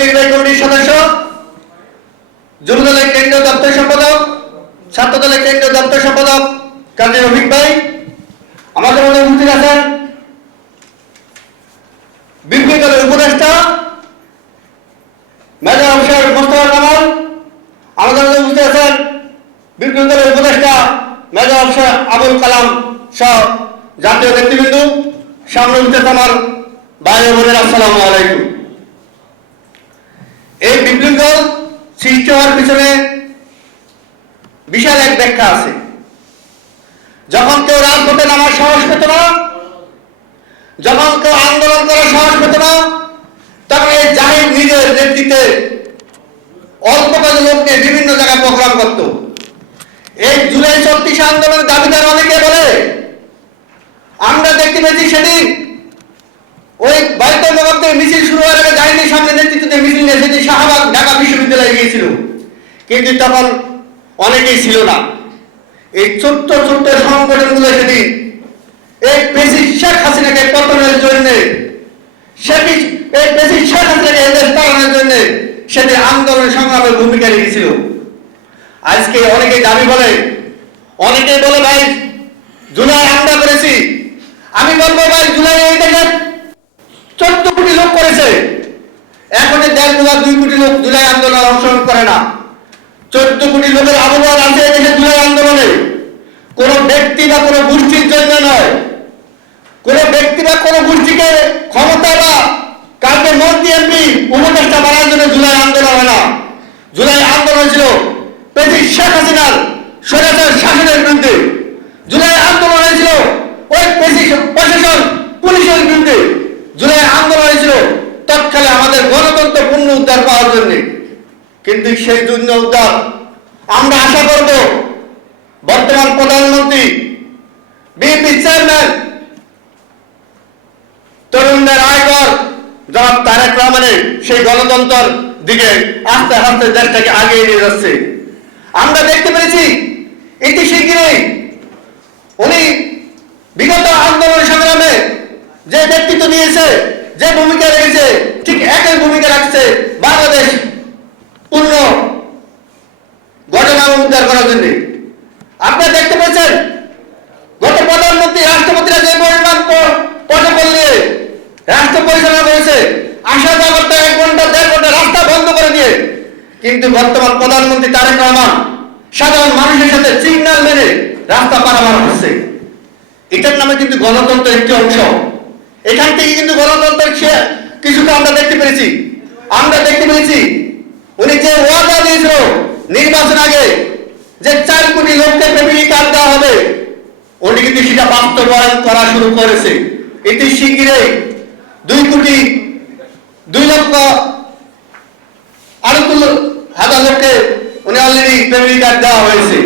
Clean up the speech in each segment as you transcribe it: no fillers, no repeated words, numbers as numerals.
নির্বাহী কমিটির সদস্য, যুবদলের কেন্দ্রীয় দপ্তর সম্পাদক, ছাত্রদলের কেন্দ্রীয় দপ্তর সম্পাদক কাজী রফিক ভাই, আমাদের মধ্যে উপস্থিত আছেন বিপ্লবী দলের উপদেষ্টা মেজর অফিসার মোস্তফা কামাল, আমাদের মধ্যে উপস্থিত আছেন বিপ্লবী দলের উপদেষ্টা মেজর অফিসার আবুল কালাম সহ জাতীয় নেতৃবৃন্দ, সামনে উপস্থিত আমার ভাই ও বোনেরা, আসসালামু আলাইকুম। এই বিপ্লবী দল সৃষ্টি হওয়ার পিছনে বিশাল এক ব্যাখ্যা আছে। যখন কেউ রাজপথে নামার সাহস পেত না, যখন কেউ আন্দোলন করার সাহস পেত না, তখন এই জাহিদ নিজের নেতৃত্বে অল্প কয়েক লোক নিয়ে বিভিন্ন জায়গায় প্রোগ্রাম করত। এই জুলাই ৩৬ আন্দোলনের দাবিদার অনেকে বলে, আমরা দেখতে পেয়েছি সেদিন ওই বাইতুল মোকাররম মিছিল শুরু হওয়ার আগে জাহিদের সামনে নেতৃত্বে মিছিল নিয়ে সেদিন শাহবাগ ঢাকা বিশ্ববিদ্যালয়ে গিয়েছিল, কিন্তু তখন অনেকেই ছিল না। এই ছোট্ট ছোট্ট সংগঠনগুলো সেদিন এই প্রেসিডেন্ট শেখ হাসিনাকে পতনের জন্য, এই প্রেসিডেন্ট শেখ হাসিনাকে এদেশ পালানোর জন্য সেদিন আন্দোলন সংগ্রামের ভূমিকা রেখেছিল। আজকে অনেকে দাবি বলে, অনেকেই বলে ভাই জুলাই আমরা করেছি। আমি বলবো ভাই জুলাই এই দেশে 14 কোটি লোক করেছে, এখন 1.5 বা 2 কোটি লোক জুলাই আন্দোলনে অংশগ্রহণ করে না। 14 কোটি লোকের আবহাওয়া আছে এদেশে জুলাই আন্দোলনে। কোন ব্যক্তি বা কোন গোষ্ঠীর জন্য নয়, কোন ব্যক্তি বা কোন গোষ্ঠীকে ক্ষমতা বা কাউকে মন্ত্রী এমপি উপদেষ্টা বানানোর জন্য জুলাই আন্দোলন হয় না। জুলাই আন্দোলন ছিল প্রেসিডেন্ট শেখ হাসিনার স্বৈরাচার শাসনের বিরুদ্ধে। জুলাই আন্দোলন হয়েছিল ওই প্রশাসন পুলিশের বিরুদ্ধে। জুলাই আন্দোলন হয়েছিল তৎকালে আমাদের গণতন্ত্র পূর্ণ উদ্ধার পাওয়ার জন্য। কিন্তু সেই জন্য উদ্ধার আমরা আশা করব বর্তমান প্রধানমন্ত্রী, বিএনপি চেয়ারম্যান, তরুণদের আয়কর জনাব তারেক রহমানের সেই গণতন্ত্রের দিকে আস্তে আস্তে দেশটাকে আগিয়ে নিয়ে যাচ্ছে। আমরা দেখতে পেরেছি এটি শিগগিরই উনি বিগত আন্দোলন সংগ্রামে যে নেতৃত্ব দিয়েছে, যে ভূমিকা রেখেছে, ঠিক একই ভূমিকা রাখছে বাংলাদেশ পূর্ণ ঘটনা উদ্ধার করার জন্য। আপনারা দেখতে পেয়েছেন গত প্রধানমন্ত্রী রাষ্ট্রপতিরা যে পরিমাণ প্রটোকল নিয়ে রাষ্ট্র পরিচালনা করেছে, আসা যাওয়া করতে 1 ঘন্টা 1.5 ঘন্টা রাস্তা বন্ধ করে দিয়ে, কিন্তু বর্তমান প্রধানমন্ত্রী তারেক রহমান সাধারণ মানুষের সাথে সিগন্যাল মেনে রাস্তা পারাপার করছে। এটার নামে কিন্তু গণতন্ত্রের একটি অংশ। এখান থেকে কিন্তু গণতন্ত্রের কিছুটা আমরা দেখতে পেরেছি। আমরা দেখতে পেরেছি উনি যে ওয়াদা দিয়েছিল নির্বাচন আগে যে 4 কোটি লোককে ফ্যামিলি কার্ড দেওয়া হবে, উনি কিন্তু সেটা বাস্তবায়ন করা শুরু করেছে। এটি শিগগিরই 2,02,00,000 লোককে উনি অলরেডি ফ্যামিলি কার্ড দেওয়া হয়েছে।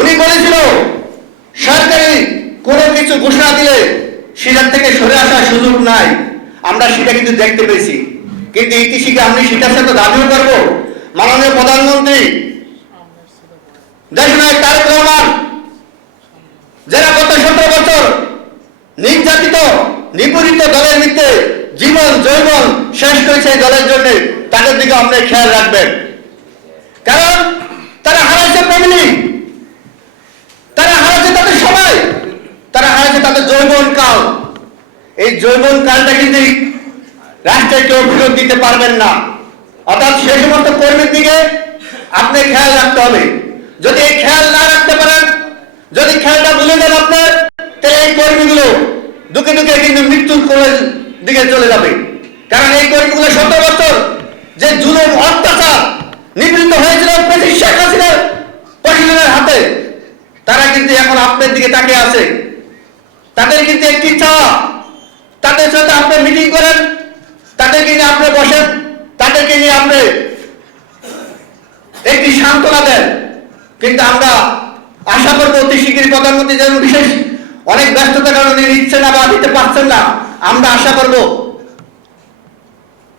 উনি বলেছিল সরকারি কোনো কিছু ঘোষণা দিলে সেটার থেকে সরে আসার সুযোগ নাই। আমরা সেটা কিন্তু দেখতে পেয়েছি। কিন্তু ইতিহাসে আমি সেটার সাথে দাবিও করবো মাননীয় প্রধানমন্ত্রী দেশনায়ক তারেক রহমান, যারা গত 17 বছর নির্যাতিত নিপীড়িত দলের ভিত্তিতে জীবন যৌবন শেষ করেছে এই দলের জন্য, তাদের দিকে আপনি খেয়াল রাখবেন। কারণ তারা হারাইছে ফ্যামিলি, তারা হারাইছে তাদের সময়, তারা হারাইছে তাদের যৌবন কাল। এই যৌবন কালটা কিন্তু রাষ্ট্রে কেউ ফেরত দিতে পারবেন না। অর্থাৎ সেই সমস্ত কর্মীর দিকে আপনি খেয়াল রাখতে হবে। যদি এই খেয়াল না রাখতে পারেন, যদি খেয়ালটা ভুলে যান আপনার, তাহলে এই কর্মীগুলো দুঃখে দুঃখে কিন্তু মৃত্যুর দিকে চলে যাবে। কারণ এই কর্মীগুলো 17 বছর যে জুলুম অত্যাচার নিপীড়িত হয়েছিল প্রেসিডেন্ট শেখ হাসিনার প্রশাসনের হাতে, তারা কিন্তু এখন আপনার দিকে তাকিয়ে আছে। তাদের কিন্তু একটি চাওয়া, তাদের সাথে আপনি মিটিং করেন, তাদেরকে নিয়ে আপনি বসেন, তাদেরকে নিয়ে আপনি একটি সান্ত্বনা দেন। কিন্তু আমরা আশা করবো অতি শীঘ্রই প্রধানমন্ত্রী যেন বিশেষ অনেক ব্যস্ততার কারণে নিচ্ছে না বা দিতে পারছেন না, আমরা আশা করবো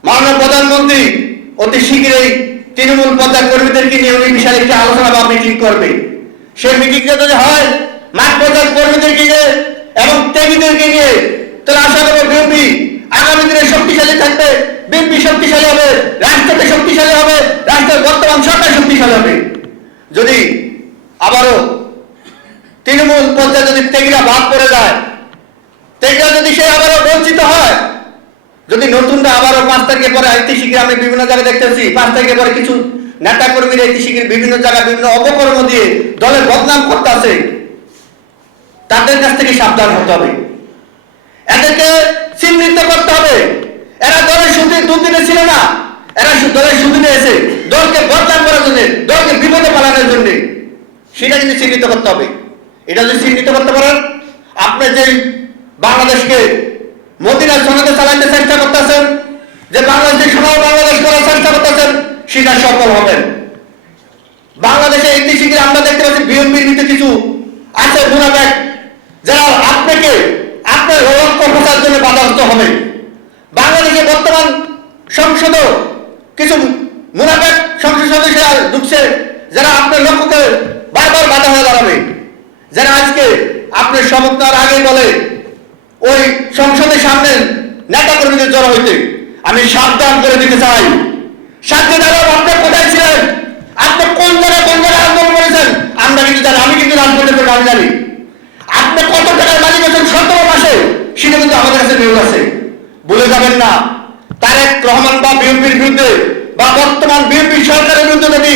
মাননীয় প্রধানমন্ত্রী অতি শীঘ্রই তৃণমূল পর্যায়ের কর্মীদেরকে নিয়ে উনি বিশাল একটি আলোচনা বা মিটিং করবে। সেই মিটিংটা যদি হয় মাঠ পর্যায়ের কর্মীদেরকে নিয়ে এবং ত্যাগীদেরকে নিয়ে, তাহলে আশা করবো বিএনপি আগামী দিনে শক্তিশালী থাকবে, বিএনপি শক্তিশালী হবে, 5 তারিখের পরে একটি শিবির আমি বিভিন্ন জায়গায় দেখতেছি 5 তারিখের পরে কিছু নেতা কর্মীরা একটি শিবির বিভিন্ন জায়গায় বিভিন্ন অপকর্ম দিয়ে দলের বদনাম করতে আছে। তাদের কাছ থেকে সাবধান হতে হবে, এদেরকে চিহ্নিত করতে হবে। এরা দলের দুর্নীতি ছিল না, এরা দলের সুবিধা এসে দলকে বদনাম করার জন্য, দলকে বিপদে পালানোর জন্য, সেটা কিন্তু চিহ্নিত করতে হবে। এটা যদি চিহ্নিত করতে পারেন, আপনি যে বাংলাদেশকে মদিনার সনদে চালাইতে চেষ্টা করতেছেন, যে বাংলাদেশ সোনার বাংলাদেশ করার চেষ্টা করতেছেন, সেটা সফল হবেন। বাংলাদেশে একটি শিবির আমরা দেখতে পাচ্ছি বিএনপির ভিতরে কিছু আছে মুনাফেক, যারা আপনাকে আপনার লক্ষ্য প্রচার জন্য বাধাগ্রস্ত হবে। বাংলাদেশে বর্তমান সংসদে কিছু মুনাফেক সংসদ সদস্যরা ঢুকছে, যারা আপনার লক্ষ্যকে বারবার বাধা হয়ে দাঁড়াবে, যারা আজকে আপনার শপথ নেওয়ার আগে বলে ওই সংসদের সামনে নেতা কর্মীদের জড়ো হইতে। আমি সাবধান করে দিতে চাই, সাবধান আপনি কোথায় ছিলেন, আপনি কোন জায়গায় আন্দোলন করেছেন আমরা কিন্তু জানি, আমি কিন্তু রাজনীতি আমি জানি। আপনি কত টাকার মালিক আছেন 17 মাসে, সেটা কিন্তু আমাদের কাছে নিউজ আছে। বলে যাবেন না তারেক রহমান বা বিএনপির বিরুদ্ধে বা বর্তমান বিএনপি সরকারের বিরুদ্ধে যদি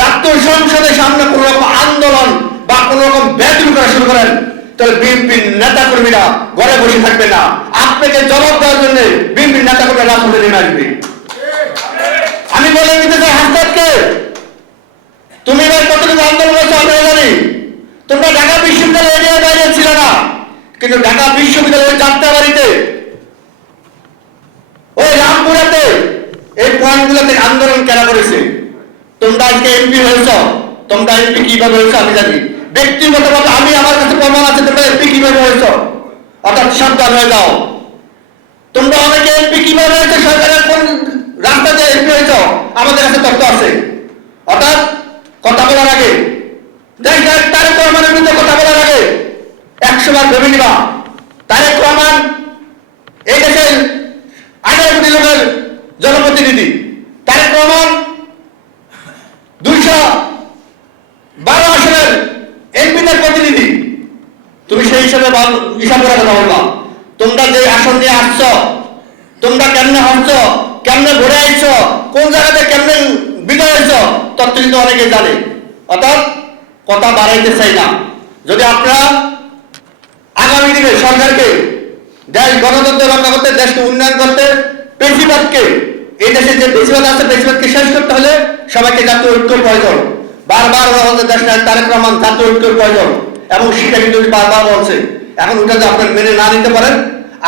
জাতীয় সংসদের সামনে কোন রকম আন্দোলন বা কোন রকম বেদবি করা শুরু করেন, তাহলে বিএনপির নেতা কর্মীরা ঘরে বসে থাকবে না, আপনাকে জবাব দেওয়ার জন্য বিএনপির নেতা কর্মীরা রাজপথে নেমে আসবে। আমি বলে দিতে চাই হাসপাতকে, তুমি এবার কতটুকু আন্দোলন করছো আমরা জানি। তোমরা ঢাকা বিশ্ববিদ্যালয় এরিয়ার বাইরে ছিল না, কিন্তু ঢাকা বিশ্ববিদ্যালয়ের যাত্রাবাড়িতে, ওই রামপুরাতে, এই পয়েন্টগুলোতে আন্দোলন কেন করেছে? তোমরা আজকে এমপি হয়েছ, তোমরা এমপি কিভাবে হয়েছ আমি জানি। ব্যক্তিগতভাবে আমি, আমার কাছে প্রমাণ আছে তোমরা এমপি কিভাবে হয়েছ, অর্থাৎ সাবধান হয়ে যাও। তোমরা অনেকে এমপি কিভাবে হয়েছে, সরকারের কোন রাস্তাতে এমপি হয়েছ আমাদের কাছে তথ্য আছে। অর্থাৎ কথা বলার আগে, তারেক রহমানের বিরুদ্ধে কথা বলার আগে 100 বার ভেবে নিবা। তারেক রহমান এই দেশের 18 কোটি লোকের জনপ্রতিনিধি, তারেক রহমান 212 আসনের এমপিদের প্রতিনিধি। তুমি সেই হিসাবে হিসাব করে কথা বলবা। তোমরা যে আসন নিয়ে আসছ, তোমরা কেমনে হাসছ, কেমনে ঘুরে আসছ, কোন জায়গাতে কেমনে বিদায় হয়েছ, তথ্য কিন্তু অনেকে জানে। অর্থাৎ কথা বাড়াইতে চাই না। যদি আপনারা আগামী দিনে সরকারকে দেশ গণতন্ত্র রক্ষা করতে, দেশকে উন্নয়ন করতে, বেশিরভাগকে, এই দেশে যে বেশিরভাগ আছে বেশিরভাগকে শেষ করতে হলে সবাইকে জাতীয় ঐক্যের প্রয়োজন। বারবার আমাদের দেশ তারেক রহমান জাতীয় ঐক্যের প্রয়োজন, এবং সেটা কিন্তু বারবার বলছে। এখন ওটা যদি আপনার মেনে না নিতে পারেন,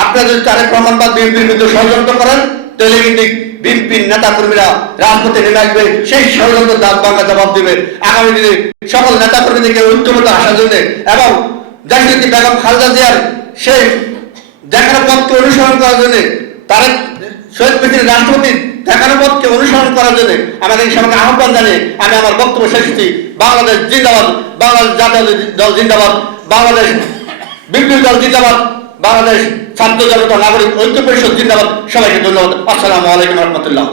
আপনারা যদি তারেক রহমান বা বিএনপির বিরুদ্ধে ষড়যন্ত্র করেন, তাহলে কিন্তু বিএনপির নেতা কর্মীরা রাজপথে নেমে আসবে, সেই ষড়যন্ত্র দাঁত ভাঙা জবাব দেবে। আগামী দিনে সকল নেতা কর্মীদেরকে ঐক্যবদ্ধ আসার জন্য এবং দেশনেত্রী বেগম খালেদা জিয়ার সেই দেখানো পথকে অনুসরণ করার জন্য, তারেক শহীদ প্রেসিডেন্ট রাষ্ট্রপতি দেখানো পথকে অনুসরণ করার জন্য আমাদের সবাইকে আহ্বান জানিয়ে আমি আমার বক্তব্য শেষ করছি। বাংলাদেশ জিন্দাবাদ, বাংলাদেশ জাতীয় দল জিন্দাবাদ, বাংলাদেশ বিপ্লবী দল জিন্দাবাদ, বাংলাদেশ ছাত্র জনতা নাগরিক ঐক্য পরিষদ জিন্দাবাদ। সবাইকে ধন্যবাদ। আসসালামু আলাইকুম রহমতুল্লাহ।